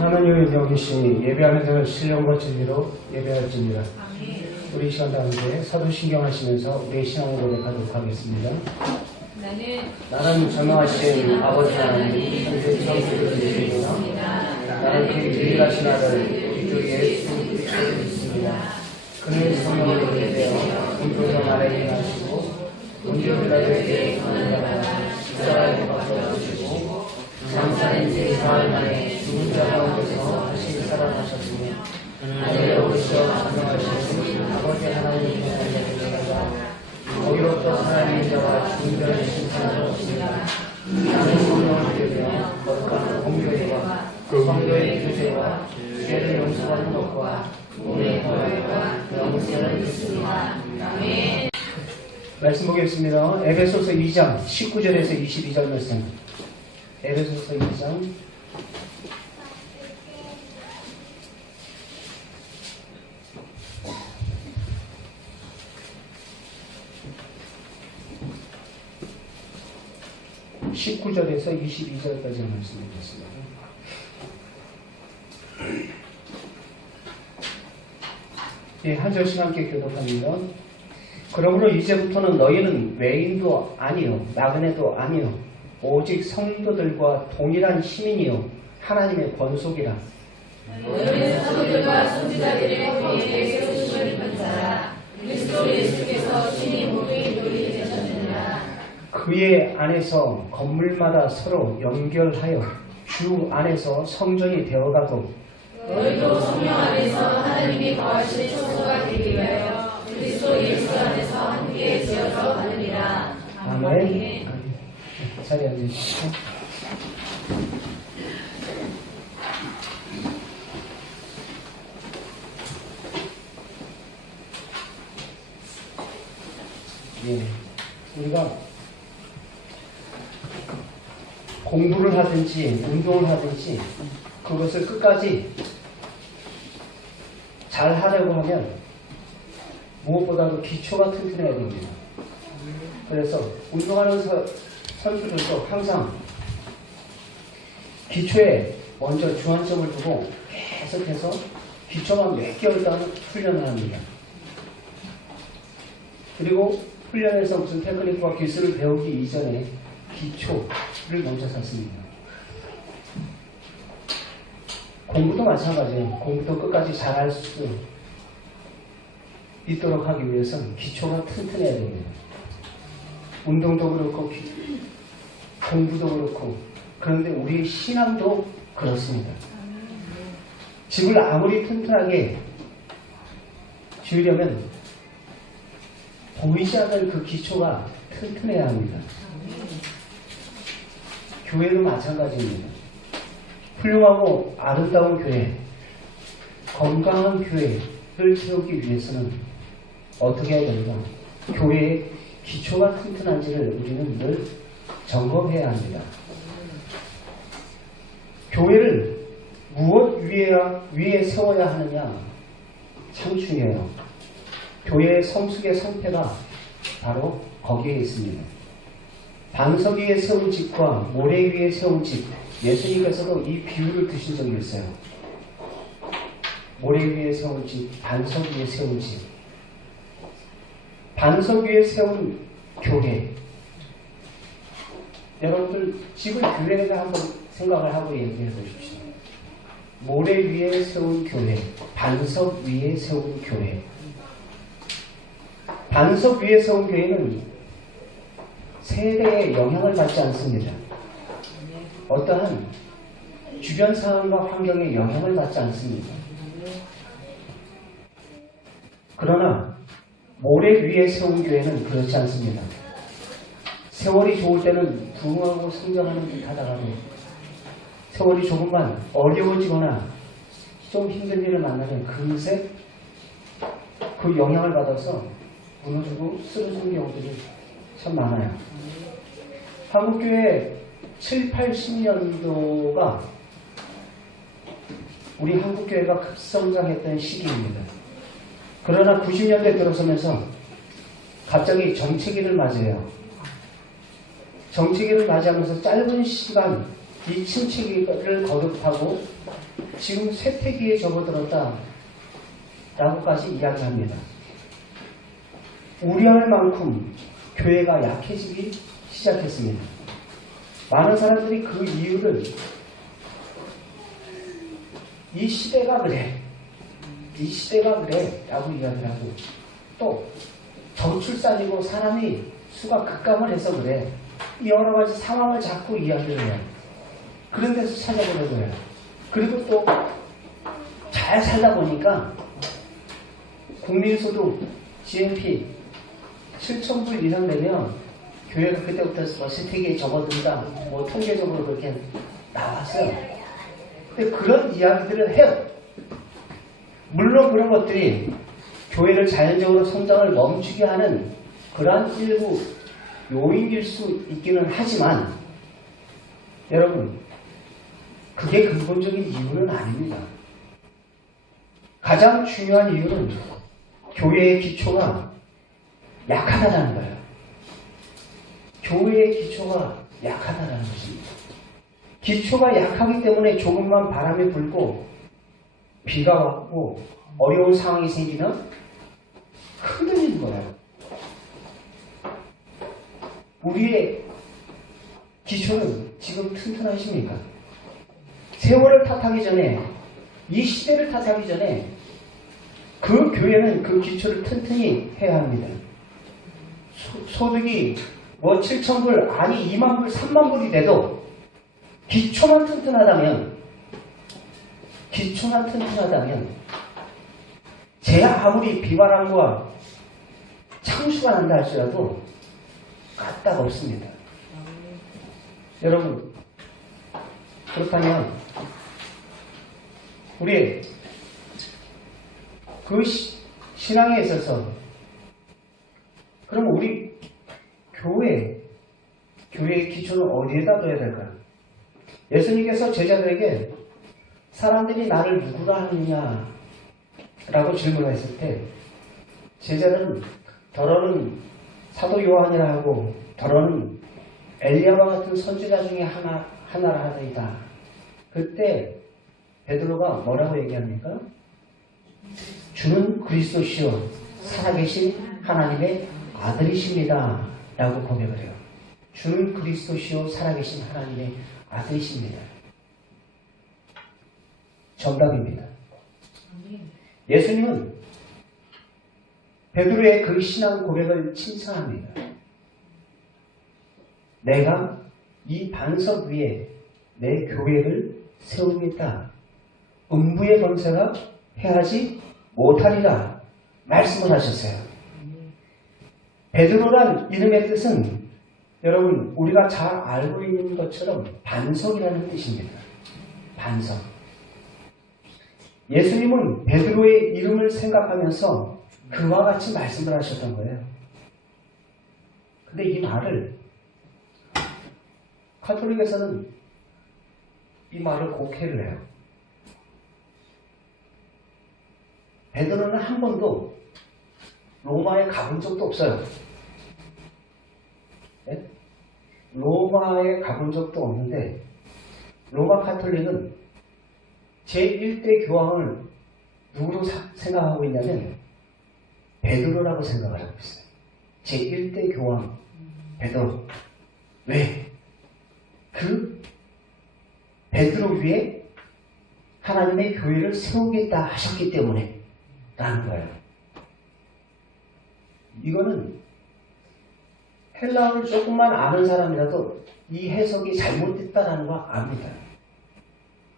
하나님의 여기시니 예배하는 자는 신령과 진리로 예배할지니라. 우리 이 시간 가운데 사도신경 하시면서 우리의 신앙을 고백하도록 하겠습니다. 나는 전능하신 아버지 하나님 천지 창조를 믿습니다. 나는 그 유일하신 아들 우리 주 예수 그리스도를 믿습니다. 그는 성령으로 인되어 공동성 아래 일하시고 본디오 빌라도에게 선을 받아 십자가에 못 박혀 죽으시고 장사인 제4일 만에 죽은 자 가운데서 다시 살아나셨으며 하늘에 오르셔 전능하신 아버지 하나님의 나라가 거기로부터 살아있는 자와 죽은 자의 심판을 얻습니다. 나는 성령을 믿으며 거룩한 공교회와 성도의 교제와 죄를 용서하는 것과 몸의 부활과 영생을 믿습니다. 아멘. 말씀 보겠습니다. 에베소서 2장 19절에서 22절 말씀. 에베소서 2장 19절에서 22절까지 말씀드리겠습니다. 예, 한 절씩 함께 교독합니다. 그러므로 이제부터는 너희는 외인도 아니요 나그네도 아니요 오직 성도들과 동일한 시민이요 하나님의 권속이라. 너희는 성도들과 선지자들의 위에 세우심을 입은 자라. 그리스도 예수께서 친히 모두의 놀이 되셨느니라. 그의 안에서 건물마다 서로 연결하여 주 안에서 성전이 되어가고 너희도 성령 안에서 하나님이 거하실 초소가 되기 위하여 그리스도 예수 안에서 함께 지어져 가느니라. 아멘. 자리에 앉으시죠. 예, 우리가 공부를 하든지 운동을 하든지 그것을 끝까지 잘 하려고 하면 무엇보다도 기초가 튼튼해야 됩니다. 그래서 운동하는 선수들도 항상 기초에 먼저 주안점을 두고 계속해서 기초만 몇 개월간 훈련을 합니다. 그리고 훈련에서 무슨 테크닉과 기술을 배우기 이전에 기초를 먼저 샀습니다. 공부도 마찬가지예요. 공부도 끝까지 잘할 수 있도록 하기 위해서는 기초가 튼튼해야 됩니다. 운동도 그렇고 공부도 그렇고 그런데 우리 신앙도 그렇습니다. 집을 아무리 튼튼하게 지으려면 보이지 않는 그 기초가 튼튼해야 합니다. 교회도 마찬가지입니다. 훌륭하고 아름다운 교회, 건강한 교회를 세우기 위해서는 어떻게 해야 되는가? 교회의 기초가 튼튼한지를 우리는 늘 점검해야 합니다. 교회를 무엇 위에 세워야 하느냐? 참 중요해요. 교회의 성숙의 상태가 바로 거기에 있습니다. 반석 위에 세운 집과 모래 위에 세운 집, 예수님께서도 이 비유를 드신 적이 있어요. 모래 위에 세운 집, 반석 위에 세운 집. 반석 위에 세운 교회. 여러분들 집을 교회에서 한번 생각을 하고 얘기해 보십시오. 모래 위에 세운 교회, 반석 위에 세운 교회. 반석 위에 세운 교회는 세대의 영향을 받지 않습니다. 어떠한 주변 상황과 환경에 영향을 받지 않습니다. 그러나 모래 위에 세운 교회는 그렇지 않습니다. 세월이 좋을 때는 부흥하고 성장하는 듯 하다가도 세월이 조금만 어려워지거나 좀 힘든 일을 만나면 금세 그 영향을 받아서 무너지고 쓰러지는 경우들이 참 많아요. 한국교회 7, 80년도가 우리 한국교회가 급성장했던 시기입니다. 그러나 90년대 들어서면서 갑자기 정체기를 맞이해요. 정체기를 맞이하면서 짧은 시간 이 침체기를 거듭하고 지금 쇠퇴기에 접어들었다 라고까지 이야기합니다. 우려할 만큼 교회가 약해지기 시작했습니다. 많은 사람들이 그 이유를 이 시대가 그래 라고 이야기를 하고, 또 저출산이고 사람이 수가 급감을 해서 그래, 여러 가지 상황을 자꾸 이야기를 해요. 그런 데서 찾아보는 거예요. 그리고 또 잘 살다 보니까 국민소득 GNP 7,000불 이상 되면 교회가 그때부터 세태기에 접어든다, 뭐 통계적으로 그렇게 나왔어요. 근데 그런 이야기들을 해요. 물론 그런 것들이 교회를 자연적으로 성장을 멈추게 하는 그러한 일부 요인일 수 있기는 하지만, 여러분, 그게 근본적인 이유는 아닙니다. 가장 중요한 이유는 교회의 기초가 약하다는 거예요. 교회의 기초가 약하다는 것입니다. 기초가 약하기 때문에 조금만 바람이 불고 비가 왔고 어려운 상황이 생기면 흔들리는 거예요. 우리의 기초는 지금 튼튼하십니까? 세월을 탓하기 전에, 이 시대를 탓하기 전에 그 교회는 그 기초를 튼튼히 해야 합니다. 소득이 뭐 7,000불, 아니 2만불, 3만불이 돼도 기초만 튼튼하다면 제 아무리 비바람과 창수가 난다 할지라도 까딱 없습니다. 여러분, 그렇다면 우리의 그 신앙에 있어서, 그럼 우리 교회의 기초는 어디에다 둬야 될까요? 예수님께서 제자들에게 사람들이 나를 누구라 하느냐 라고 질문했을 때, 제자들은 더러는 사도 요한이라 하고 더러는 엘리야와 같은 선지자 중에 하나라 하더이다. 그때 베드로가 뭐라고 얘기합니까? 주는 그리스도시요 살아계신 하나님의 아들이십니다 라고 고백을 해요. 주는 그리스도시요 살아계신 하나님의 아들이십니다. 정답입니다. 예수님은 베드로의 그 신앙 고백을 칭찬합니다. 내가 이 반석 위에 내 교회를 세우겠다. 음부의 권세가 해하지 못하리라 말씀을 하셨어요. 베드로란 이름의 뜻은 여러분 우리가 잘 알고 있는 것처럼 반석이라는 뜻입니다. 반석. 예수님은 베드로의 이름을 생각하면서 그와 같이 말씀을 하셨던 거예요. 근데 이 말을 가톨릭에서는 이 말을 곡해를 해요. 베드로는 한 번도 로마에 가본 적도 없어요. 네? 로마에 가본 적도 없는데 로마 가톨릭은 제1대 교황을 누구로 생각하고 있냐면 베드로라고 생각을 하고 있어요. 제1대 교황 베드로. 왜? 그 베드로 위에 하나님의 교회를 세우겠다 하셨기 때문에 라는 거예요. 이거는 헬라어를 조금만 아는 사람이라도 이 해석이 잘못됐다는 거 압니다.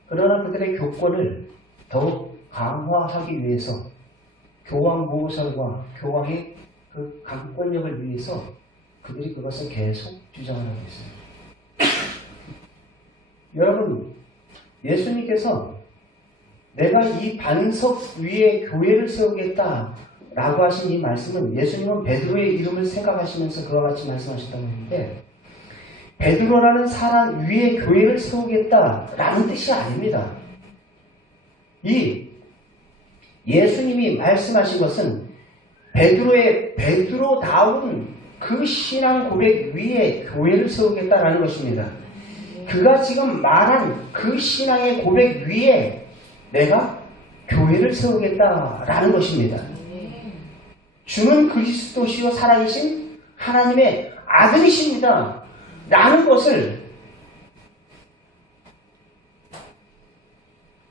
그러나 그들의 교권을 더욱 강화하기 위해서 교황 모설과 교황의 그 강권력을 위해서 그들이 그것을 계속 주장을 하고 있어요. 여러분, 예수님께서 내가 이 반석 위에 교회를 세우겠다 라고 하신 이 말씀은 예수님은 베드로의 이름을 생각하시면서 그와 같이 말씀하셨다고 했는데 베드로라는 사람 위에 교회를 세우겠다 라는 뜻이 아닙니다. 이 예수님이 말씀하신 것은 베드로의 베드로다운 그 신앙 고백 위에 교회를 세우겠다라는 것입니다. 그가 지금 말한 그 신앙의 고백 위에 내가 교회를 세우겠다라는 것입니다. 주는 그리스도시요 살아계신 하나님의 아들이십니다. 라는 것을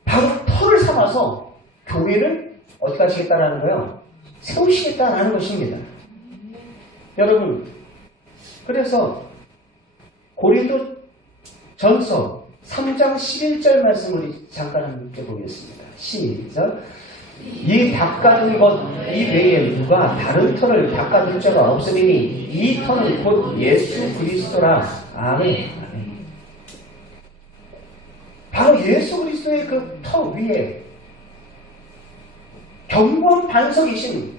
바로 터를 삼아서 교회를 어떻게 하시겠다라는 거예요? 세우시겠다라는 것입니다. 여러분, 그래서 고린도 전서 3장 11절 말씀을 잠깐 함께 보겠습니다. 시작. 이 닦아둔 것 이 외에 누가 다른 터를 닦아둘 자가 없으니 이 터는 곧 예수 그리스도라. 아멘. 바로 예수 그리스도의 그 터 위에 견고한 반석이신,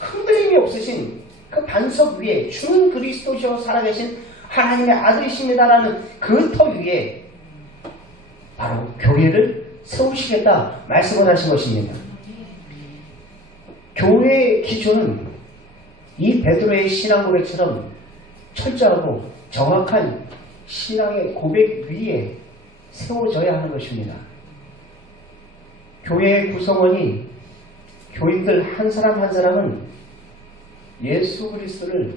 흔들림이 없으신 그 반석 위에 주는 그리스도시여 살아계신 하나님의 아들이십니다라는 그 터 위에 바로 교회를 세우시겠다 말씀을 하신 것입니다. 교회의 기초는 이 베드로의 신앙 고백처럼 철저하고 정확한 신앙의 고백 위에 세워져야 하는 것입니다. 교회의 구성원이 교인들 한 사람 한 사람은 예수 그리스도를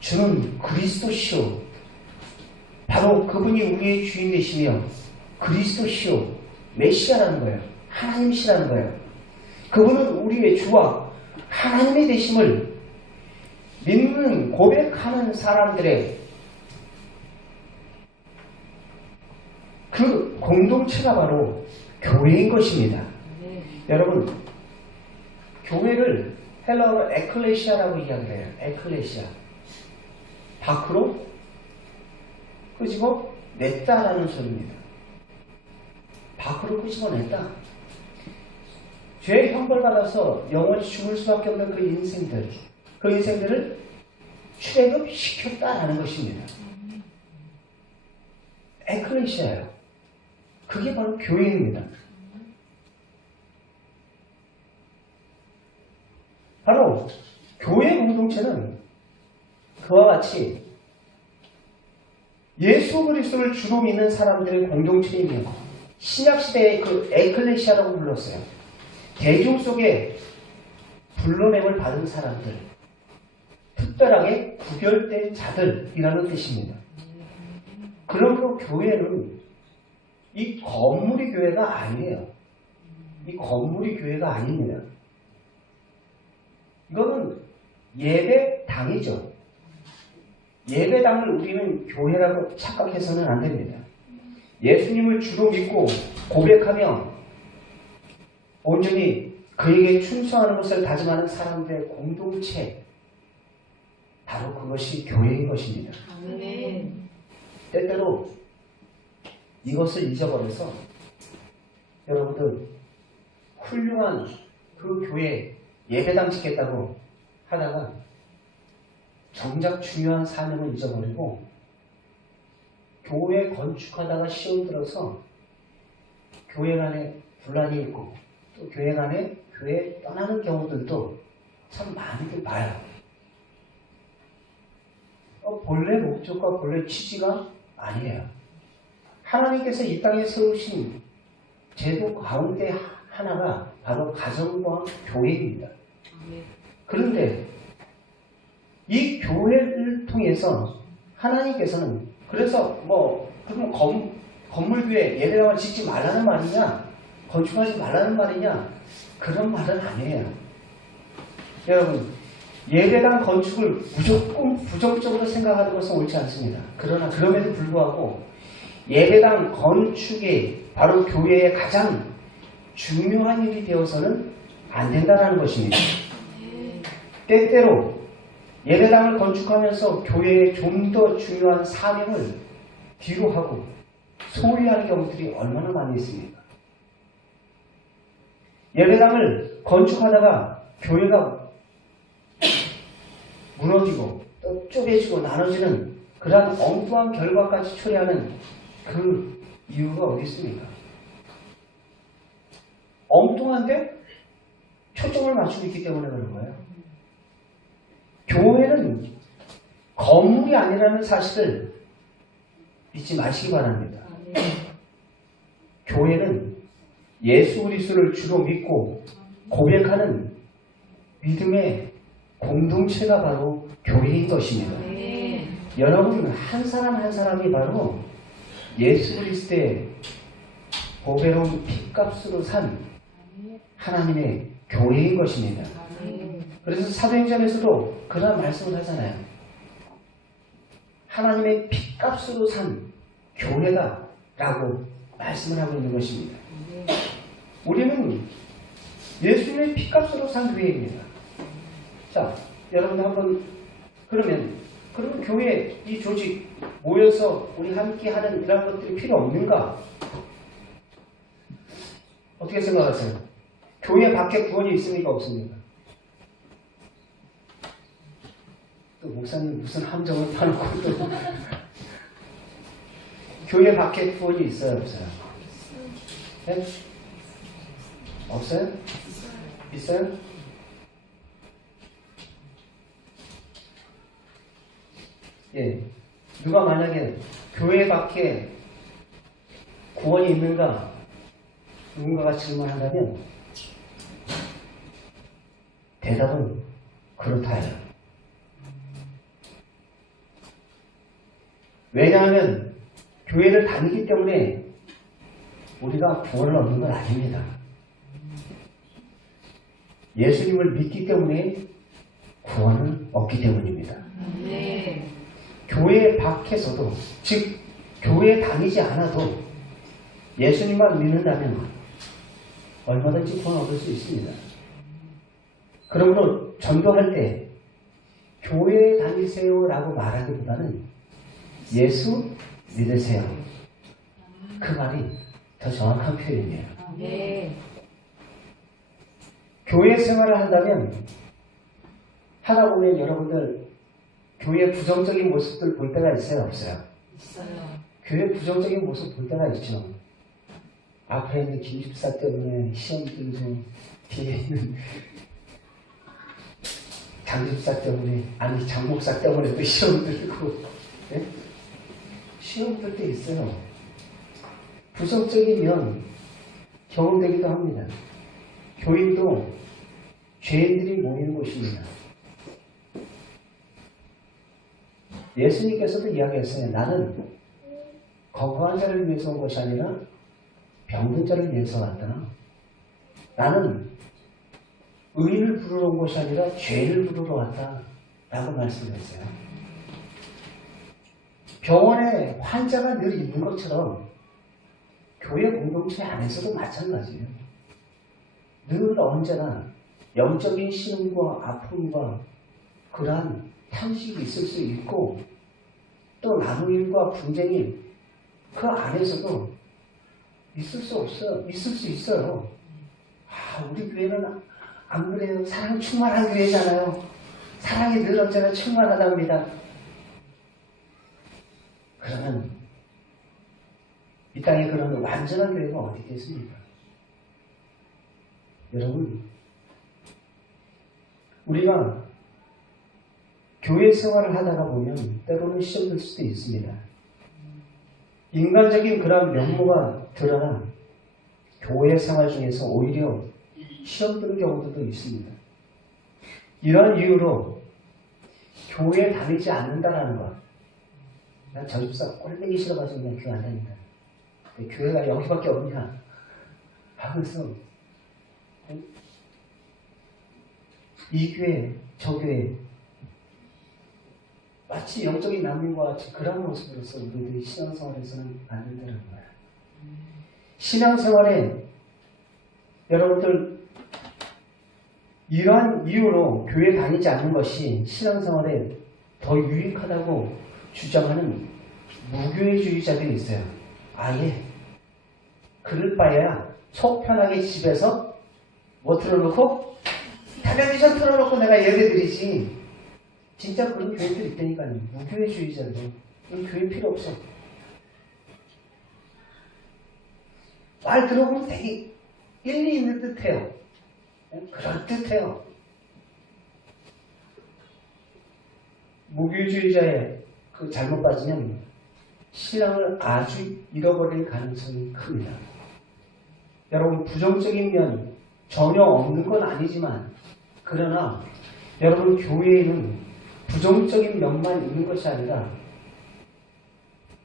주는 그리스도시요, 바로 그분이 우리의 주인 되시며 그리스도시요 메시아라는 거예요. 하나님이시라는 거예요. 그분은 우리의 주와 하나님의 되심을 믿는 고백하는 사람들의 그 공동체가 바로 교회인 것입니다. 여러분, 교회를 헬라어로 에클레시아라고 이야기해요. 에클레시아. 밖으로 끄집어 냈다라는 소리입니다. 밖으로 끄집어냈다. 죄의 형벌받아서 영원히 죽을 수밖에 없는 그 인생들을 출애굽시켰다라는 것입니다. 에클레시아예요. 그게 바로 교회입니다. 바로 교회 공동체는 그와 같이 예수 그리스도를 주로 믿는 사람들의 공동체이며 신약시대의 그 에클레시아라고 불렀어요. 대중 속에 불러냄을 받은 사람들, 특별하게 구별된 자들이라는 뜻입니다. 그러므로 교회는 이 건물이 교회가 아니에요. 이 건물이 교회가 아닙니다. 이거는 예배당이죠. 예배당을 우리는 교회라고 착각해서는 안 됩니다. 예수님을 주로 믿고 고백하며 온전히 그에게 충성하는 것을 다짐하는 사람들의 공동체, 바로 그것이 교회인 것입니다. 아멘. 때때로 이것을 잊어버려서 여러분들 훌륭한 그 교회 예배당 짓겠다고 하다가 정작 중요한 사명을 잊어버리고 교회 건축하다가 시험 들어서 교회 안에 분란이 있고 또 교회 안에 교회 떠나는 경우들도 참 많이들 봐요. 본래 목적과 본래 취지가 아니에요. 하나님께서 이 땅에 세우신 제도 가운데 하나가 바로 가정과 교회입니다. 그런데 이 교회를 통해서 하나님께서는 그래서 그럼 건물교회 예배당을 짓지 말라는 말이냐, 건축하지 말라는 말이냐, 그런 말은 아니에요. 여러분, 예배당 건축을 무조건 부정적으로 생각하는 것은 옳지 않습니다. 그러나 그럼에도 불구하고 예배당 건축이 바로 교회의 가장 중요한 일이 되어서는 안 된다는 것입니다. 때때로 예배당을 건축하면서 교회의 좀 더 중요한 사명을 뒤로 하고 소홀히 하는 경우들이 얼마나 많이 있습니까? 예배당을 건축하다가 교회가 무너지고 또 쪼개지고 나눠지는 그러한 엉뚱한 결과까지 초래하는 그 이유가 어디 있습니까? 엉뚱한데 초점을 맞추고 있기 때문에 그런 거예요. 교회는 건물이 아니라는 사실을 잊지 마시기 바랍니다. 교회는 예수 그리스도를 주로 믿고 고백하는 믿음의 공동체가 바로 교회인 것입니다. 여러분 한 사람 한 사람이 바로 예수 그리스도의 보배로운 핏값으로 산 하나님의 교회인 것입니다. 그래서 사도행전에서도 그런 말씀을 하잖아요. 하나님의 핏값으로 산 교회다 라고 말씀을 하고 있는 것입니다. 우리는 예수님의 핏값으로 산 교회입니다. 자, 여러분 한번 그러면 교회 이 조직 모여서 우리 함께 하는 이런 것들이 필요 없는가? 어떻게 생각하세요? 교회 밖에 구원이 있습니까? 없습니까? 또 목사님 무슨 함정을 파놓고 또 교회 밖에 구원이 있어요? 없어요? 네? 없어요? 있어요? 예. 누가 만약에 교회 밖에 구원이 있는가? 누군가가 질문한다면 대답은 그렇다예요. 왜냐하면 교회를 다니기 때문에 우리가 구원을 얻는 건 아닙니다. 예수님을 믿기 때문에 구원을 얻기 때문입니다. 네. 교회 밖에서도, 즉 교회에 다니지 않아도 예수님만 믿는다면 얼마든지 구원 얻을 수 있습니다. 그러므로 전도할 때 교회에 다니세요 라고 말하기보다는 예수 믿으세요. 그 말이 더 정확한 표현이에요. 네. 교회 생활을 한다면 하다 보면 여러분들 교회 부정적인 모습들 볼 때가 있어요? 없어요? 있어요. 교회 부정적인 모습 볼 때가 있죠. 앞에 있는 김집사 때문에 시험 들고 뒤에 있는 장집사 때문에, 아니 장목사 때문에 또 시험 들고, 네? 시험 들 때 있어요. 부정적인 면 경험되기도 합니다. 교인도 죄인들이 모이는 곳입니다. 예수님께서도 이야기했어요. 나는 건강한 자를 위해서 온 것이 아니라 병든 자를 위해서 왔다. 나는 의인을 부르러 온 것이 아니라 죄를 부르러 왔다. 라고 말씀했어요. 병원에 환자가 늘 있는 것처럼 교회 공동체 안에서도 마찬가지예요. 늘 언제나 영적인 신음과 아픔과 그러한 탄식이 있을 수 있고 또 나누임과 분쟁이 그 안에서도 있을 수 없어요. 있을 수 있어요. 우리 교회는 안 그래요. 사랑 충만한 교회잖아요. 사랑이 늘 언제나 충만하답니다. 그러면 이 땅에 그런 완전한 교회가 어디 있겠습니까? 여러분, 우리가 교회 생활을 하다가 보면 때로는 시험 들 수도 있습니다. 인간적인 그런 면모가 드러나 교회 생활 중에서 오히려 시험 드는 경우도 있습니다. 이런 이유로 교회에 다니지 않는다라는 것. 난 저 집사 꼴보기 싫어가지고 그냥 교회 안 다닌다. 교회가 여기밖에 없냐 하면서 이 교회, 저 교회 마치 영적인 난민과 같이 그런 모습으로서 우리들이 신앙생활에서는 안 된다는 거예요. 신앙생활에 여러분들 이러한 이유로 교회 다니지 않는 것이 신앙생활에 더 유익하다고 주장하는 무교회주의자들이 있어요. 아예 그럴 바에야 속 편하게 집에서 뭐 틀어놓고 텔레비전 틀어놓고 내가 예배드리지. 진짜 그런 교회들 있다니까요. 무교회주의자들. 교회 필요 없어. 말 들어보면 되게 일리 있는 듯해요. 그럴 듯해요. 무교주의자의 그 잘못 빠지면 신앙을 아주 잃어버릴 가능성이 큽니다. 여러분, 부정적인 면이 전혀 없는 건 아니지만, 그러나 여러분, 교회에는 부정적인 면만 있는 것이 아니라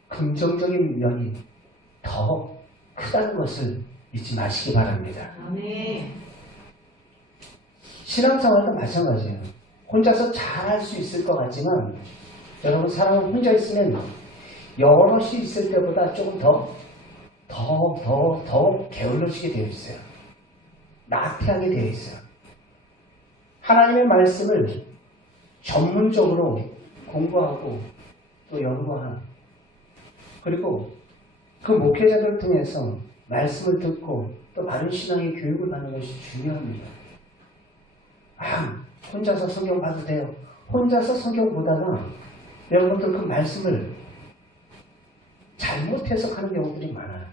긍정적인 면이 더 크다는 것을 잊지 마시기 바랍니다. 신앙생활도 마찬가지예요. 혼자서 잘할 수 있을 것 같지만 여러분, 사람은 혼자 있으면 여럿이 있을 때보다 조금 더 게을러지게 되어 있어요. 나태하게 되어 있어요. 하나님의 말씀을 전문적으로 공부하고 또 연구하는, 그리고 그 목회자들 통해서 말씀을 듣고 또 바른 신앙의 교육을 받는 것이 중요합니다. 혼자서 성경 봐도 돼요. 혼자서 성경 보다가 여러분들 그 말씀을 잘못 해석하는 경우들이 많아요.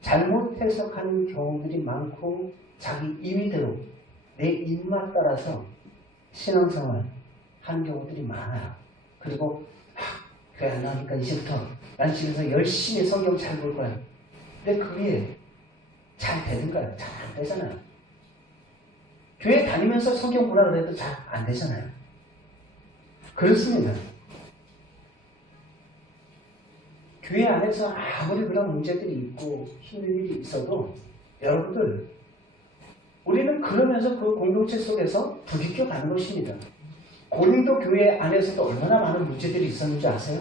잘못 해석하는 경우들이 많고 자기 임의대로 내 입맛 따라서 신앙생활 하는 경우들이 많아요. 그리고 교회 안 나오니까 이제부터 난 집에서 열심히 성경 잘 볼 거야. 근데 그게 잘 되는가요? 잘 안 되잖아요. 교회 다니면서 성경 보라 그래도 잘 안 되잖아요. 그렇습니다. 교회 안에서 아무리 그런 문제들이 있고 힘든 일이 있어도 여러분들, 우리는 그러면서 그 공동체 속에서 부딪혀 가는 것입니다. 고린도 교회 안에서도 얼마나 많은 문제들이 있었는지 아세요?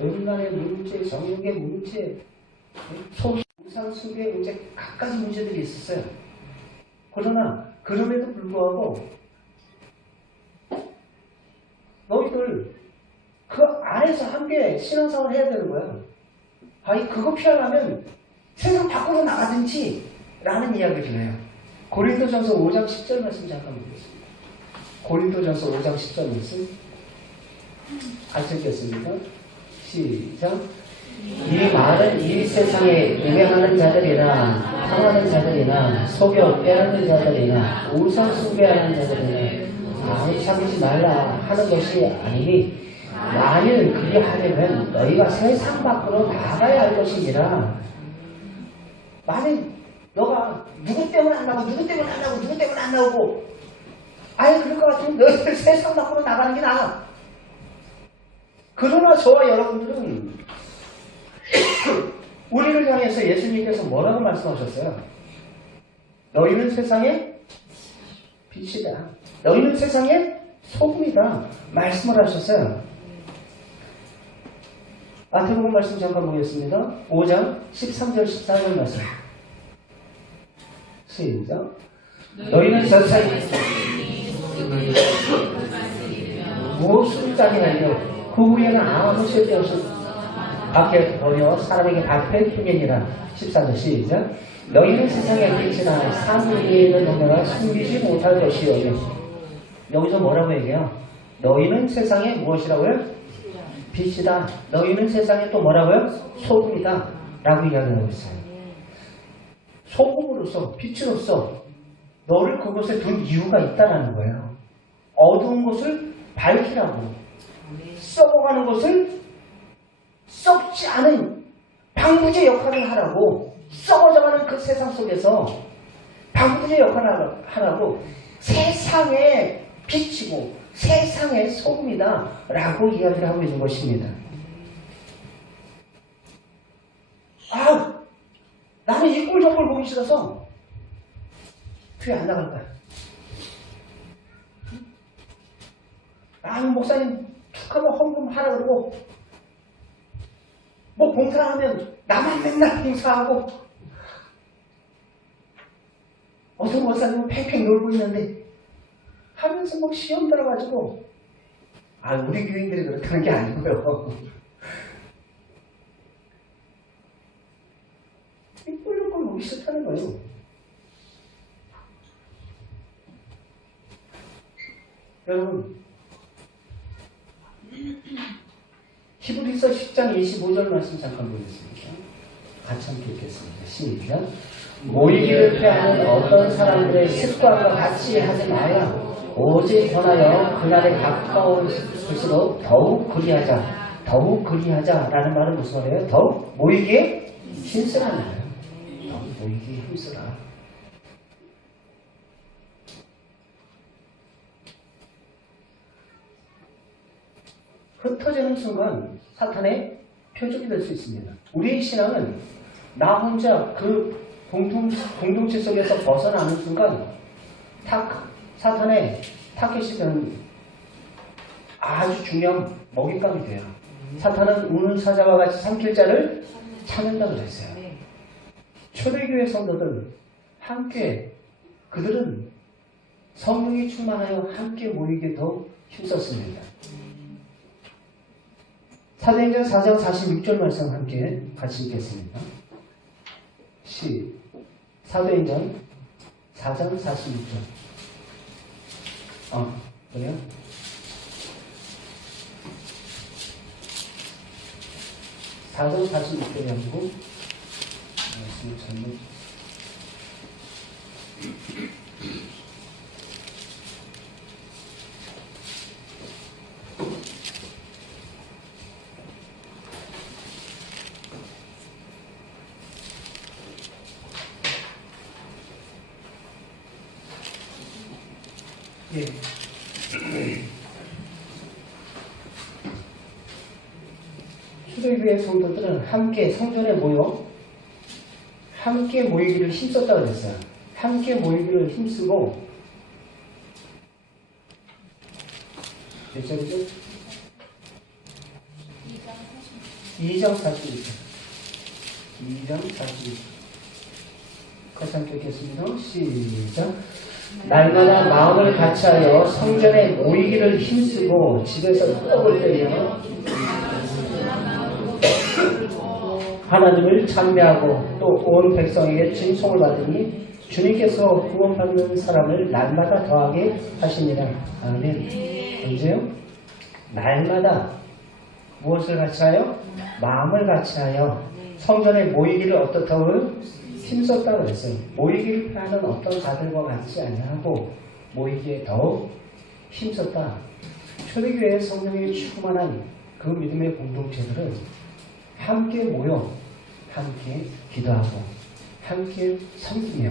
음란의 문제, 정욕의 문제, 우상숭배의 문제, 갖가지 문제들이 있었어요. 그러나 그럼에도 불구하고 너희들 그 안에서 함께 신앙생활을 해야 되는 거예요. 그거 피하려면 세상 밖으로 나가든지 라는 이야기를 해요. 고린도전서 5장 10절 말씀 잠깐 보겠습니다. 고린도전서 5장 10절 말씀 같이 읽겠습니다. 시작. 이 말은 이 세상에 유명하는 자들이나 당하는 자들이나 속여 빼앗는 자들이나 우상 숭배하는 자들이나 아무 참이지 말라 하는 것이 아니니, 만일 그리 하려면 너희가 세상 밖으로 나가야 할 것이니라. 만일 너가 누구 때문에 안 나오고 누구 때문에 안 나오고 누구 때문에 안 나오고 그럴 것 같으면 너희들 세상 밖으로 나가는 게 나아. 그러나 저와 여러분들은 우리를 향해서 예수님께서 뭐라고 말씀하셨어요? 너희는 세상의 빛이다. 너희는 세상의 소금이다. 말씀을 하셨어요. 마태복음 말씀 잠깐 보겠습니다. 5장 13절 14절 말씀. 시작. 너희는 세상에 무엇을 짜게 하려 그 후에는 아무 쓸데없이 밖에 버려 사람에게 박할 뿐이니라. 14절 시작. 너희는 세상의 빛이나 사물에 있는 너희가 숨기지 못할 것이요. 여기서 뭐라고 얘기해요? 너희는 세상의 무엇이라고요? 빛이다. 너희는 세상에 또 뭐라고요? 소금이다. 라고 이야기하고 있어요. 소금으로서, 빛으로서 너를 그곳에 둔 이유가 있다는 거예요. 어두운 곳을 밝히라고, 썩어가는 곳을 썩지 않은 방부제 역할을 하라고, 썩어져가는 그 세상 속에서 방부제 역할을 하라고, 세상의 빛이고 세상의 소금이다 라고 이야기를 하고 있는 것입니다. 나는 이 꼴 저 꼴 보기 싫어서 교회 안 나갈 거야. 목사님 툭하면 헌금하라 그러고 뭐 봉사하면 나만 맨날 봉사하고 어떤 목사님은 팽팽 놀고 있는데 하면서 뭐 시험 들어가지고 우리 교인들이 그렇다는 게 아니고요. 이 꼴로꼴 보기 싫다는 거예요. 여러분, 히브리서 10장 25절 말씀 잠깐 보겠습니다. 같이 함께 읽겠습니다. 시작. 모이기를 피하는 어떤 사람들의 습관과 같이 하지 말라. 오직 권하여 그날에 가까울수록 더욱 그리하자. 더욱 그리하자라는 말은 무슨 말이에요? 더욱 모이기에 힘쓰라는 거예요. 더욱 모이기에 힘쓰라. 흩어지는 순간 사탄의 표적이 될 수 있습니다. 우리의 신앙은 나 혼자 그 공동체 속에서 벗어나는 순간 사탄의 타겟이 되는 아주 중요한 먹잇감이 돼요. 사탄은 우는 사자와 같이 삼킬 자를 찾는다고 그랬어요. 초대교회 성도들 함께 그들은 성령이 충만하여 함께 모이게 더 힘썼습니다. 사도행전 4장 46절 말씀 함께 같이 읽겠습니다. 사도행전 4장 46절. 그래요? 사장 46절이 아니고 말씀을 잘못. 예. 초대교회 성도들은 함께 성전에 모여 함께 모이기를 힘썼다고 그랬어요. 함께 모이기를 힘쓰고 몇 절이죠? 2장 42절. 2장 42절. 같이 함께 읽겠습니다. 시작. 날마다 마음을 같이하여 성전에 모이기를 힘쓰고 집에서 떡을 떼며 하나님을 찬미하고 또 온 백성에게 칭송을 받으니 주님께서 구원받는 사람을 날마다 더하게 하시니라. 아멘. 언제요? 날마다 무엇을 같이하여? 마음을 같이하여 성전에 모이기를 어떻다고요? 힘썼다고 그랬어요. 모이기를 피하는 어떤 자들과 같이 아니하고 모이기에 더욱 힘썼다. 초대교회의 성령이 충만한 그 믿음의 공동체들은 함께 모여 함께 기도하고 함께 섬기며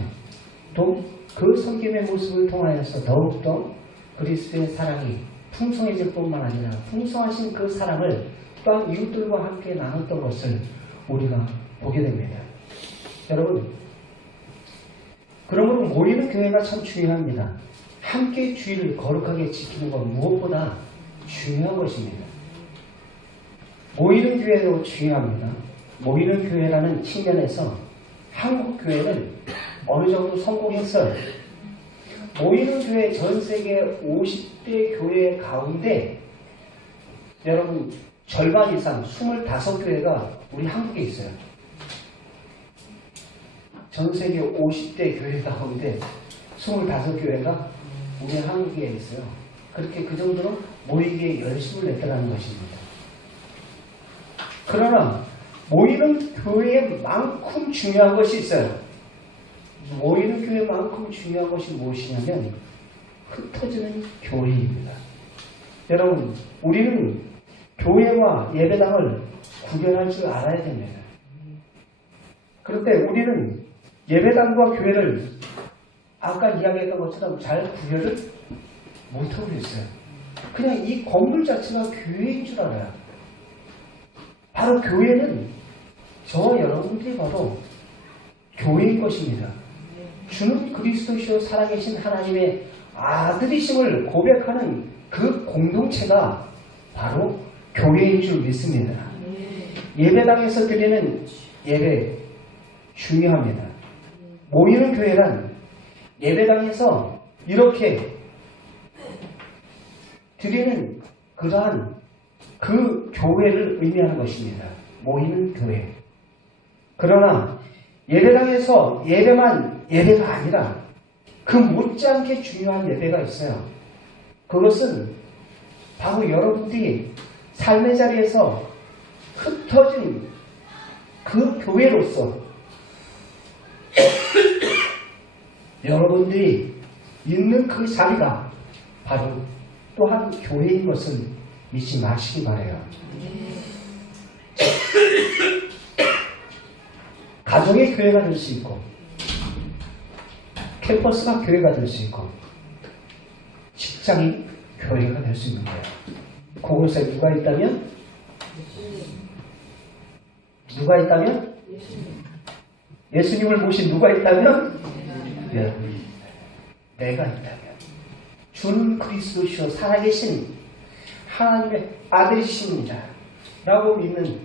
또 그 섬김의 모습을 통하여서 더욱더 그리스도의 사랑이 풍성해질 뿐만 아니라 풍성하신 그 사랑을 또한 이웃들과 함께 나눴던 것을 우리가 보게 됩니다. 여러분, 그러므로 모이는 교회가 참 중요합니다. 함께 주의를 거룩하게 지키는 건 무엇보다 중요한 것입니다. 모이는 교회도 중요합니다. 모이는 교회라는 측면에서 한국 교회는 어느 정도 성공했어요. 모이는 교회 전 세계 50대 교회 가운데 여러분 절반 이상 25교회가 우리 한국에 있어요. 전 세계 50대 교회 가운데 25교회가 우리 한국에 있어요. 그렇게 그 정도로 모이기에 열심을 냈다는 것입니다. 그러나 모이는 교회만큼 중요한 것이 있어요. 모이는 교회만큼 중요한 것이 무엇이냐면 흩어지는 교회입니다. 여러분, 우리는 교회와 예배당을 구별할 줄 알아야 됩니다. 그런데 우리는 예배당과 교회를 아까 이야기했던 것처럼 잘 구별을 못하고 있어요. 그냥 이 건물 자체가 교회인 줄 알아요. 바로 교회는 저와 여러분들이 바로 교회인 것입니다. 주는 그리스도시요 살아계신 하나님의 아들이심을 고백하는 그 공동체가 바로 교회인 줄 믿습니다. 예배당에서 드리는 예배 중요합니다. 모이는 교회란 예배당에서 이렇게 드리는 그러한 그 교회를 의미하는 것입니다. 모이는 교회. 그러나 예배당에서 예배가 아니라 그 못지않게 중요한 예배가 있어요. 그것은 바로 여러분들이 삶의 자리에서 흩어진 그 교회로서 여러분들이 있는 그 자리가 바로 또한 교회인 것을 잊지 마시기 바래요. 가정의 교회가 될 수 있고 캠퍼스가 교회가 될 수 있고 직장이 교회가 될 수 있는 거예요. 그곳에 누가 있다면? 누가 있다면? 예수님을 모신 누가 있다면? 내가 있다면. 주는 그리스도시요 살아계신 하나님의 아들이십니다 라고 믿는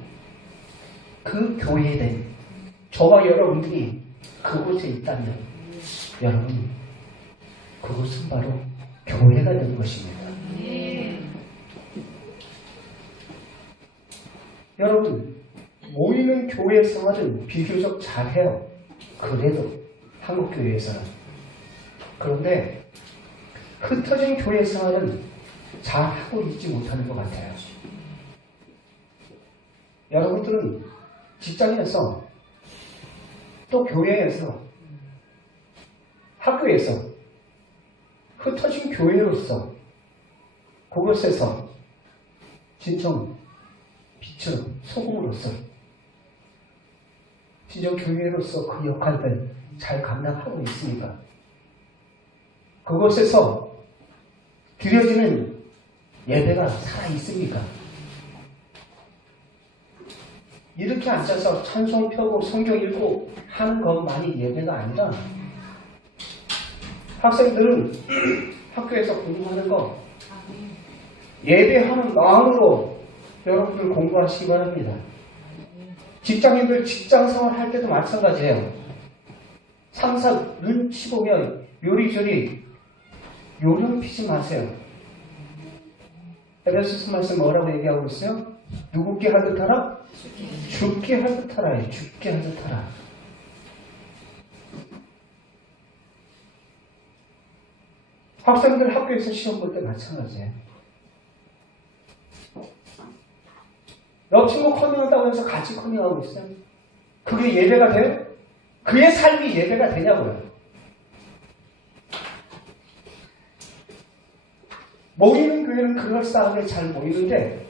그 교회에 저와 여러분들이 그곳에 있다면 여러분 그곳은 바로 교회가 되는 것입니다. 여러분 모이는 교회 생활은 비교적 잘해요. 그래도 한국 교회에서는. 그런데 흩어진 교회 생활은 잘하고 있지 못하는 것 같아요. 여러분들은 직장에서 또 교회에서 학교에서 흩어진 교회로서 그곳에서 진정 빛처럼 소금으로서 진정 교회로서 그 역할들 잘 감당하고 있습니까? 그곳에서 드려지는 예배가 살아있습니까? 이렇게 앉아서 찬송 펴고 성경 읽고 하는 것만이 예배가 아니라 학생들은 학교에서 공부하는 거 예배하는 마음으로 여러분들 공부하시기 바랍니다. 직장인들 직장생활 할 때도 마찬가지예요. 상사 눈치 보면 요리조리 요령 피지 마세요. 에베소서 말씀 뭐라고 얘기하고 있어요? 누구께 하듯 하라? 죽게 하듯 하라. 죽게 하듯 하라. 학생들 학교에서 시험 볼 때 마찬가지예요. 옆 친구 커밍한다고 해서 같이 커밍하고 있어요. 그게 예배가 돼요? 그의 삶이 예배가 되냐고요. 모이는 교회는 그럴싸하게 잘 모이는데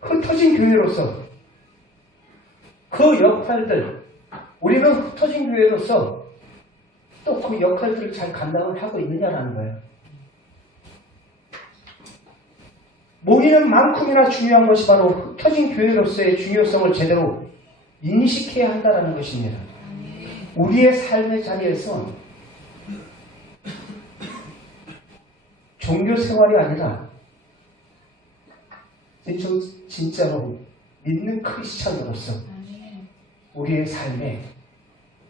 흩어진 교회로서 그 역할들 우리는 흩어진 교회로서 또 그 역할들을 잘 감당을 하고 있느냐라는 거예요. 모이는 만큼이나 중요한 것이 바로 흩어진 교회로서의 중요성을 제대로 인식해야 한다는 것입니다. 우리의 삶의 자리에서 종교 생활이 아니라 진짜로 믿는 크리스찬으로서 우리의 삶에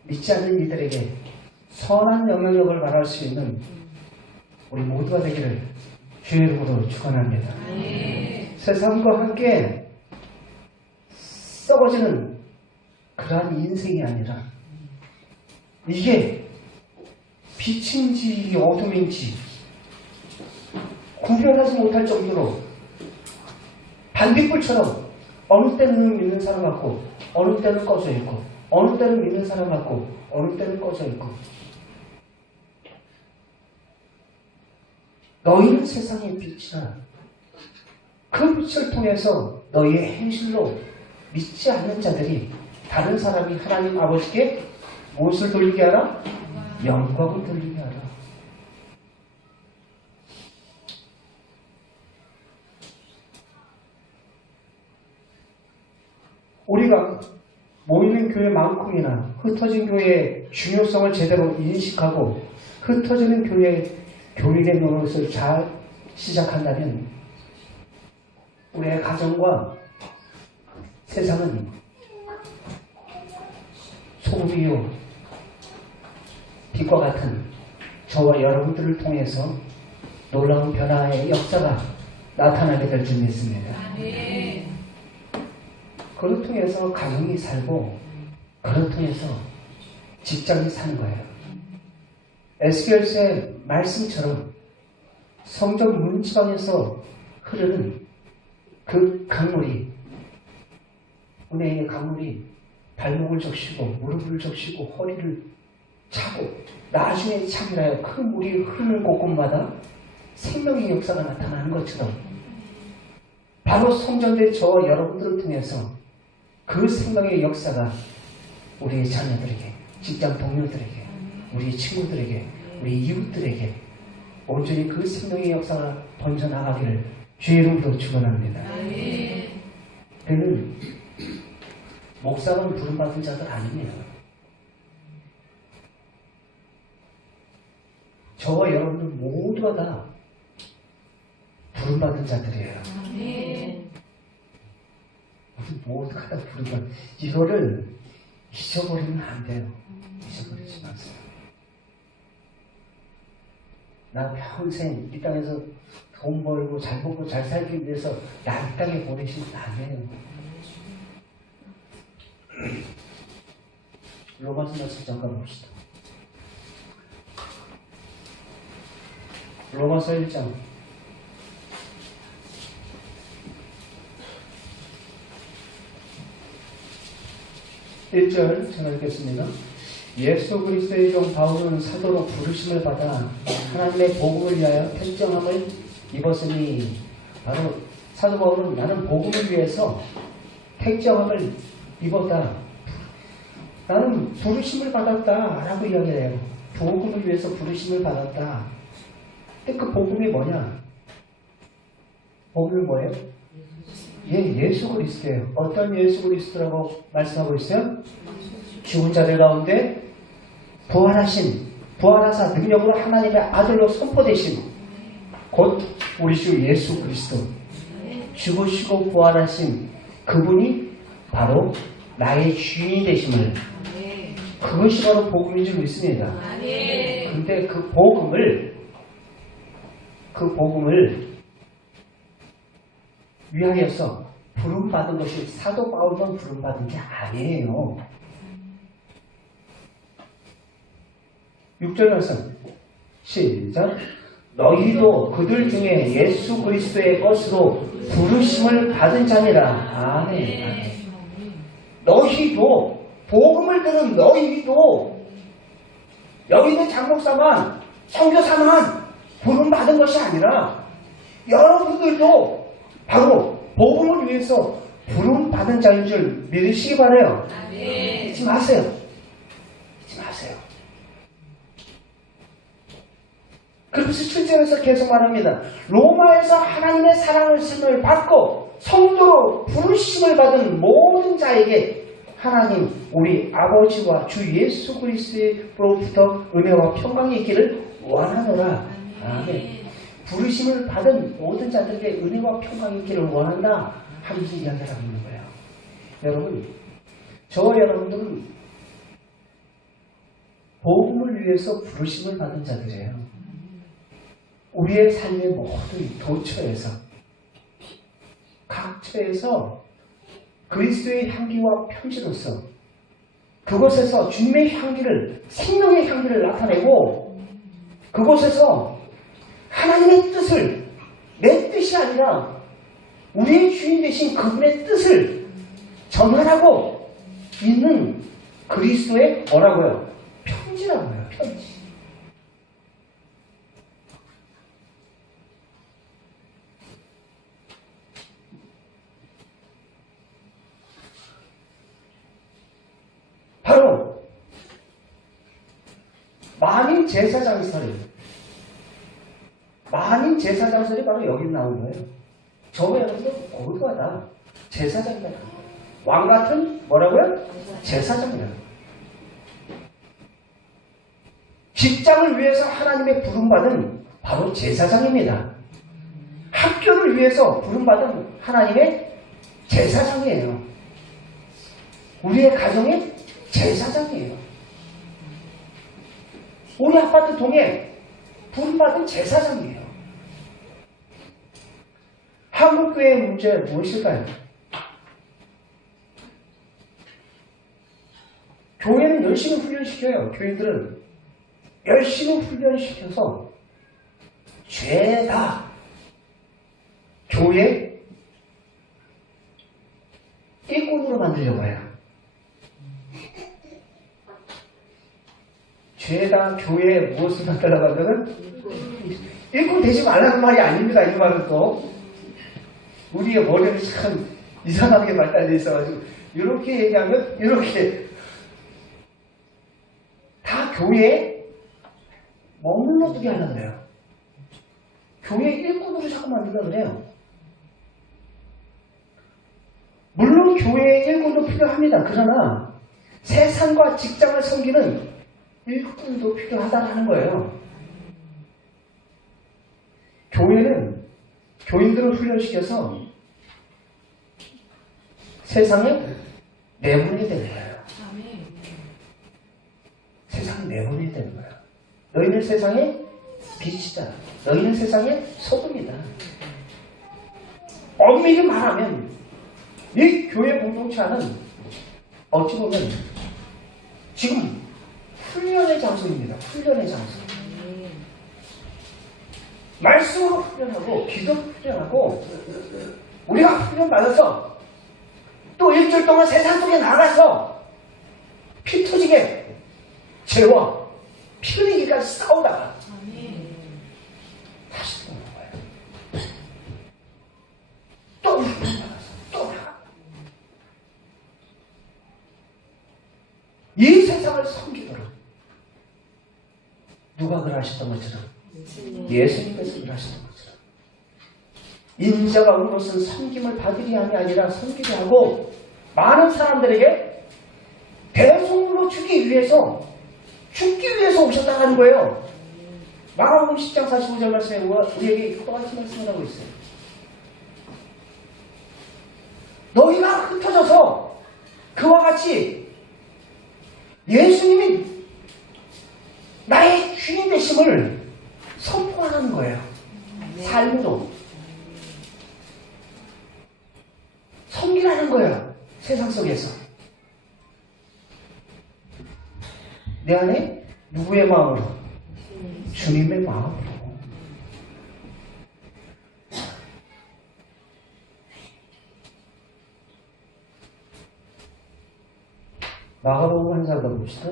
믿지 않는 이들에게 선한 영향력을 발할 수 있는 우리 모두가 되기를 주의 이름으로 축원합니다. 세상과 함께 썩어지는 그러한 인생이 아니라 이게 빛인지 어둠인지 구별하지 못할 정도로 반딧불처럼 어느 때는 믿는 사람 같고 어느 때는 꺼져 있고 어느 때는 믿는 사람 같고 어느 때는 꺼져 있고 너희는 세상의 빛이라 그 빛을 통해서 너희의 행실로 믿지 않는 자들이 다른 사람이 하나님 아버지께 무엇을 돌리게 하라? 영광을 돌리게 하라. 우리가 모이는 교회만큼이나 흩어진 교회의 중요성을 제대로 인식하고 흩어지는 교회의 교육의 노릇을 잘 시작한다면 우리의 가정과 세상은 소금이요 빛과 같은 저와 여러분들을 통해서 놀라운 변화의 역사가 나타나게 될 줄 믿습니다. 그를 통해서 가정이 살고 그를 통해서 직장이 사는 거예요. 에스겔서의 말씀처럼 성전 문지방에서 흐르는 그 강물이 은혜의 강물이 발목을 적시고 무릎을 적시고 허리를 차고 나중에 차기라여 그 물이 흐르는 곳곳마다 생명의 역사가 나타나는 것처럼 바로 성전된 저와 여러분들을 통해서 그 생명의 역사가 우리의 자녀들에게, 직장 동료들에게, 우리 친구들에게, 우리 이웃들에게 온전히 그 생명의 역사가 번져나가기를 주의 이름으로 축원합니다. 그는 목사는 부름받은 자들 아닙니다. 저와 여러분들 모두가 다 부름받은 자들이에요. 우리 모두가 다 부름받은, 이거를 잊어버리면 안 돼요. 잊어버리지 마세요. 나 평생 이 땅에서 돈 벌고 잘 먹고 잘 살기 위해서 나 이 땅에 보내시면 안 돼요. 로마서 말씀 잠깐 봅시다. 로마서 1장 1절 제가 읽겠습니다. 예수 그리스도의 종 바울은 사도로 부르심을 받아 하나님의 복음을 위하여 택정함을 입었으니, 바로 사도 바울은 나는 복음을 위해서 택정함을 입었다, 나는 부르심을 받았다 라고 이야기를 해요. 복음을 위해서 부르심을 받았다. 근데 그 복음이 뭐냐? 복음이 뭐예요? 예수 그리스도예요. 어떤 예수 그리스도라고 말씀하고 있어요? 죽은 자들 가운데 부활하사 능력으로 하나님의 아들로 선포되신 곧 우리 주 예수 그리스도, 죽으시고 부활하신 그분이 바로 나의 주인이 되심을, 그것이 바로 복음인 줄 믿습니다. 근데 그 복음을 위하여서 부름받은 것이 사도 바울만 부름받은 게 아니에요. 6절 말씀 시작. 너희도 그들 중에 예수 그리스도의 것으로 부르심을 받은 자니라. 아멘. 너희도, 복음을 들은 너희도, 여기는 장목사만, 선교사만 부름받은 것이 아니라 여러분들도 바로 복음을 위해서 부름받은 자인 줄 믿으시기 바라요. 잊지 마세요. 잊지 마세요. 그러면서 7절에서 계속 말합니다. 로마에서 하나님의 사랑을 받고 성도로 부르심을 받은 모든 자에게 하나님 우리 아버지와 주 예수 그리스도로부터 은혜와 평강이 있기를 원하노라. 아멘. 부르심을 받은 모든 자들에게 은혜와 평강이 있기를 원한다 하면서 이야기를 하고 있는 거예요. 여러분, 저와 여러분들은 복음을 위해서 부르심을 받은 자들이에요. 우리의 삶의 모든 도처에서, 각처에서 그리스도의 향기와 편지로서 그곳에서 주님의 향기를, 생명의 향기를 나타내고, 그곳에서 하나님의 뜻을, 내 뜻이 아니라 우리의 주인 되신 그분의 뜻을 전하라고 있는 그리스도의 뭐라고요? 편지라고요. 편지. 바로 만인 제사장설이, 만인 제사장설이 바로 여기 나온 거예요. 저와 여러분들 모두가 다 제사장이다. 왕 같은 뭐라고요? 제사장이다. 직장을 위해서 하나님의 부름받은 바로 제사장입니다. 학교를 위해서 부름받은 하나님의 제사장이에요. 우리의 가정의 제사장이에요. 우리 아파트 동에 부름받은 제사장이에요. 한국교회의 문제 무엇일까요? 교회는 열심히 훈련시켜요. 교회들은 열심히 훈련시켜서 죄다 교회 일꾼으로 만들려고 해요. 죄다 교회에 무엇을 만들려고 하면은 일꾼 되지 말라는 말이 아닙니다. 이 말은 또 우리의 머리는 참 이상하게 발달되어 있어가지고 이렇게 얘기하면 이렇게 다 교회에 머물러두게 하는 거예요. 교회 일꾼으로 자꾸 만들려고 그래요. 물론 교회의 일꾼도 필요합니다. 그러나 세상과 직장을 섬기는 일꾼도 필요하다는 거예요. 교회는 교인들을 훈련시켜서 세상에 내보내야 되는 거예요. 세상에 내보내야 되는 거예요. 너희는 세상의 빛이다. 너희는 세상의 소금이다. 엄밀히 말하면 이 교회 공동체 안은 어찌 보면 지금 훈련의 장소입니다. 훈련의 장소. 말씀으로 훈련하고 기도로 훈련하고 우리가 훈련받아서 또 일주일 동안 세상 속에 나가서 피 터지게 죄와 피 흘리기까지 싸우다가 다시 또 나가요. 또 훈련받아서 또 나가. 이 세상을 섬기도록 누가 그러하셨던 것처럼 예수님께서 일하시는 것처럼 인자가 온 것은 섬김을 받으리 함이 아니라 섬기게 하고 많은 사람들에게 대속으로 주기 위해서 죽기 위해서 오셨다는 거예요. 마가복음 10장 45절 말씀에 우리에게 똑같은 말씀을 하고 있어요. 너희가 흩어져서 그와 같이 예수님이 나의 주인 되심을 선포하는 거예요. 삶도 섬기라는 거예요. 세상 속에서 내 안에 누구의 마음으로? 주님의 마음으로. 마가복음 한 장 더 봅시다.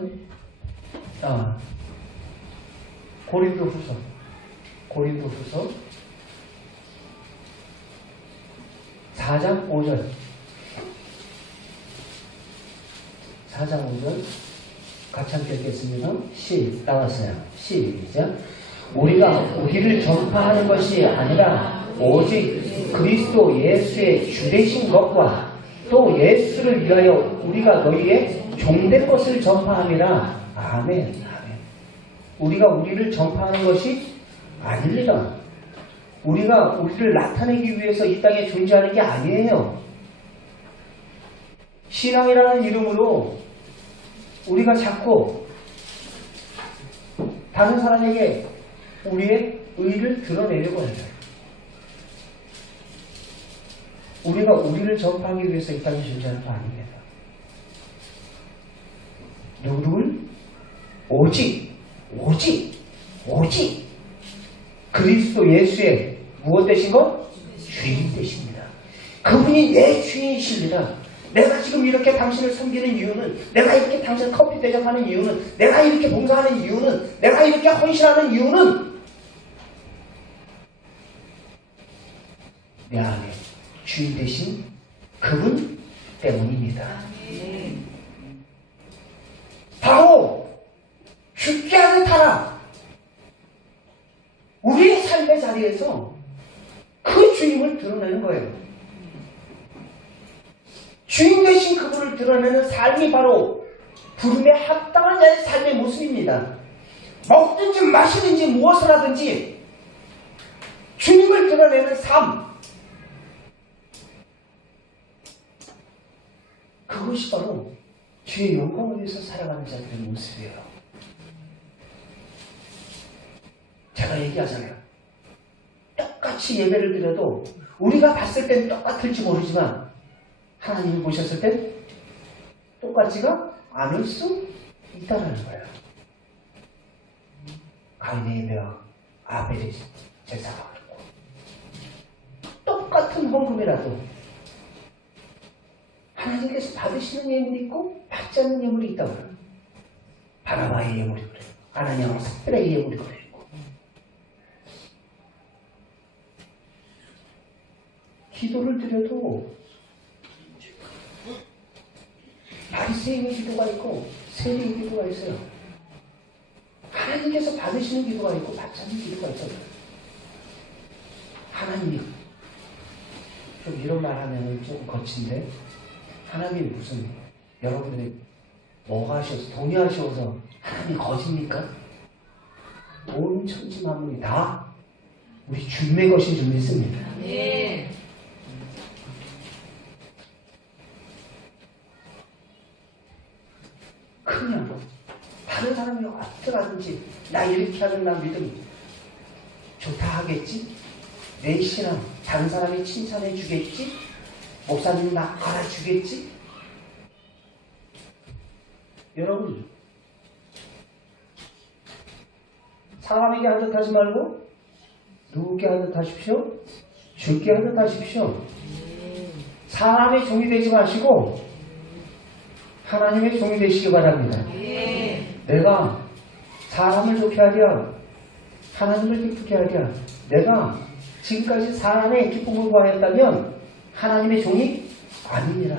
고린도후서 4장 5절 같이 함께 읽겠습니다. 나왔어요. 시작. 우리가 우리를 전파하는 것이 아니라 오직 그리스도 예수의 주되신 것과 또 예수를 위하여 우리가 너희의 종된 것을 전파함이라. 아멘. 우리가 우리를 전파하는 것이 아닙니다. 우리가 우리를 나타내기 위해서 이 땅에 존재하는 게 아니에요. 신앙이라는 이름으로 우리가 자꾸 다른 사람에게 우리의 의를 드러내려고 해요. 우리가 우리를 전파하기 위해서 이 땅에 존재하는 거 아닙니다. 누구를? 오직 그리스도 예수의 무엇 되신 것? 주인 되십니다. 그분이 내 주인이십니다. 내가 지금 이렇게 당신을 섬기는 이유는, 내가 이렇게 당신 커피 대접하는 이유는, 내가 이렇게 봉사하는 이유는, 내가 이렇게 헌신하는 이유는 내 안에 주인 되신 그분 때문입니다. 바로 죽게 하는 타락, 우리의 삶의 자리에서 그 주임을 드러내는 거예요. 주인 되신 그분을 드러내는 삶이 바로 부름에 합당한 자의 삶의 모습입니다. 먹든지 마시든지 무엇을 하든지 주님을 드러내는 삶, 그것이 바로 주의 영광을 위해서 살아가는 자들의 모습이에요. 제가 얘기하잖아요. 똑같이 예배를 드려도 우리가 봤을 땐 똑같을지 모르지만 하나님이 보셨을 땐 똑같지가 않을 수 있다는 거예요. 가인의 예배와 아벨의 제사가 그렇고 똑같은 헌금이라도 하나님께서 받으시는 예물이 있고 받지 않는 예물이 있다고 해요. 바나바의 예물이 그래요. 아나니아와 삭별의 예물이 그래요. 기도를 드려도 바리새인의 기도가 있고 세리의 기도가 있어요. 하나님께서 받으시는 기도가 있고 받지 않는 기도가 있어요. 하나님이 좀 이런 말 하면 좀 거친데 하나님이 무슨 여러분들이 뭐가 하셔서 동의하셔서 하나님이 거짓입니까? 온 천지 만물이 다 우리 주님의 것인 줄 믿습니다. 네. 그냥 다른 사람이 어떡하든지 나 이렇게 하면 나 믿음 좋다 하겠지? 내 신앙 다른 사람이 칭찬해 주겠지? 목사님 나 알아주겠지? 여러분 사람에게 하듯 하지 말고 누구께 하듯 하십시오. 주께 하듯 하십시오. 사람의 종이 되지 마시고 하나님의 종이 되시기 바랍니다. 내가 사람을 좋게 하랴 하나님을 기쁘게 하랴 내가 지금까지 사람의 기쁨을 구하였다면 하나님의 종이 아니니라.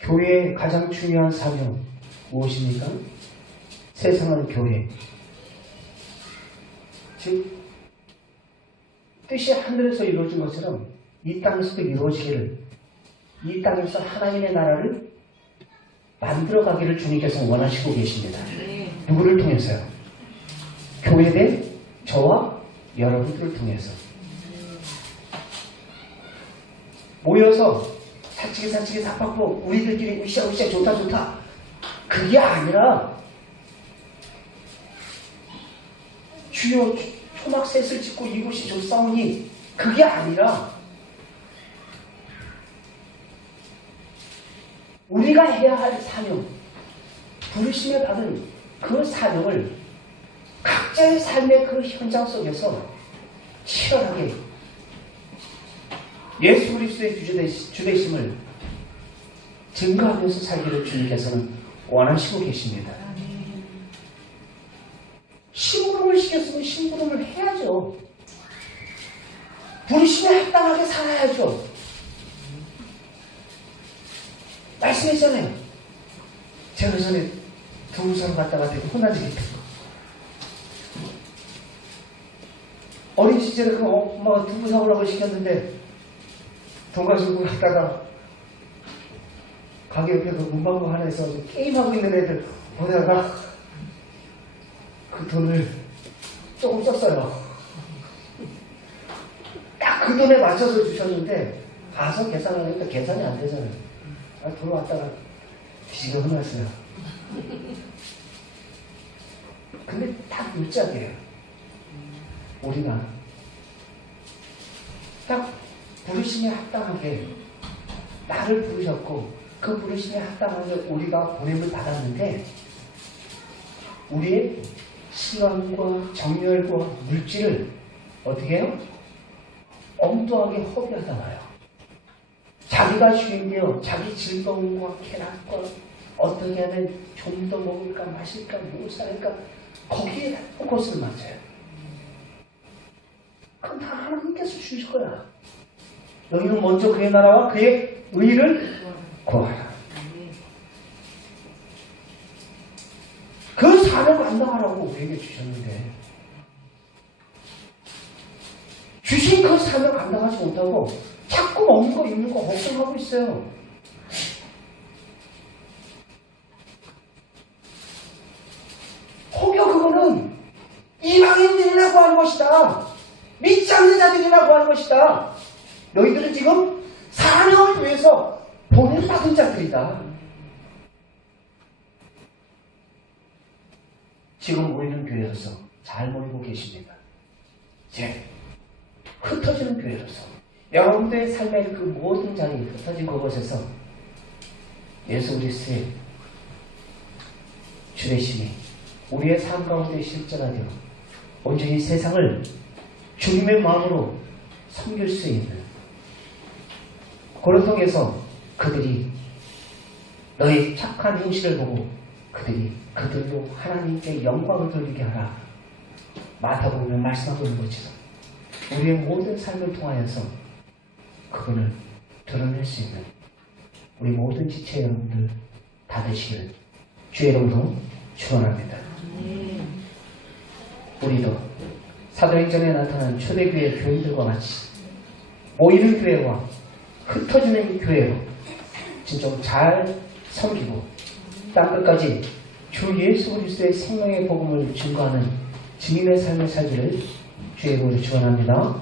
교회의 가장 중요한 사명 무엇입니까? 세상은 교회. 즉 뜻이 하늘에서 이루어진 것처럼 이 땅에서도 이루어지기를 이 땅에서 하나님의 나라를 만들어가기를 주님께서 원하시고 계십니다. 누구를 통해서요? 교회된 저와 여러분들을 통해서 모여서 사치기 삭박고 우리들끼리 으쌰으쌰 좋다 그게 아니라 주여 초막셋을 짓고 이곳이 좋사오니 그게 아니라 우리가 해야 할 사명 부르심에 받은 그 사명을 각자의 삶의 그 현장 속에서 치열하게 예수 그리스도의 주 되심을 증거하면서 살기를 주님께서는 원하시고 계십니다. 심부름을 시켰으면 심부름을 해야죠. 부르심에 합당하게 살아야죠. 말씀했잖아요. 제가 전에 두부 사러 갔다가 되게 혼나지겠다. 어린 시절에 그 엄마가 두부 사오라고 시켰는데 돈 가지고 갔다가 가게 옆에 그 문방구 하나에서 게임하고 있는 애들 보다가 그 돈을 조금 썼어요. 딱 그 돈에 맞춰서 주셨는데 가서 계산하니까 계산이 안 되잖아요. 돈 왔다가 뒤지게 혼났어요. 근데 딱 물짝이에요. 우리가 딱 부르심에 합당하게 나를 부르셨고 그 부르심에 합당하게 우리가 보냄을 받았는데 우리의 시간과 정열과 물질을 어떻게 해요? 엉뚱하게 허비하다 와요. 자기가 주인되어 자기 즐거움과 쾌락과 어떻게 하면 좀 더 먹을까 마실까 못 살까 거기에 포커스를 맞춰요. 그건 다 하나님께서 주실 거야. 너희는 먼저 그의 나라와 그의 의를 구하라. 그 사명을 감당하라고 우리에게 주셨는데 주신 그 사명을 감당하지 못하고 자꾸 먹는 거 입는 거 걱정하고 있어요. 혹여 그거는 이방인들이라고 하는 것이다. 믿지 않는 자들이라고 하는 것이다. 너희들은 지금 사명을 위해서 보냄받은 자들이다. 지금 모이는 교회로서 잘 모이고 계십니다. 이제 흩어지는 교회로서 여러분들의 삶의 그 모든 자리 흩어진 그곳에서 예수 그리스도의 주되심이 우리의 삶 가운데 실전하되어 온전히 세상을 주님의 마음으로 섬길 수 있는 그를 통해서 그들이 너의 착한 행실을 보고 그들이 그들로 하나님께 영광을 돌리게 하라 마태복음에 말씀하고 있는 것처럼 우리의 모든 삶을 통하여서 그분을 드러낼 수 있는 우리 모든 지체 여러분들 다 되시기를 주의 이름으로 축원합니다. 우리도 사도행전에 나타난 초대교회 교인들과 같이 모이는 교회와 흩어지는 교회로 진정 잘 섬기고 땅끝까지 주 예수 그리스도의 생명의 복음을 증거하는 증인의 삶을 살기를 주의 이름으로 축원합니다.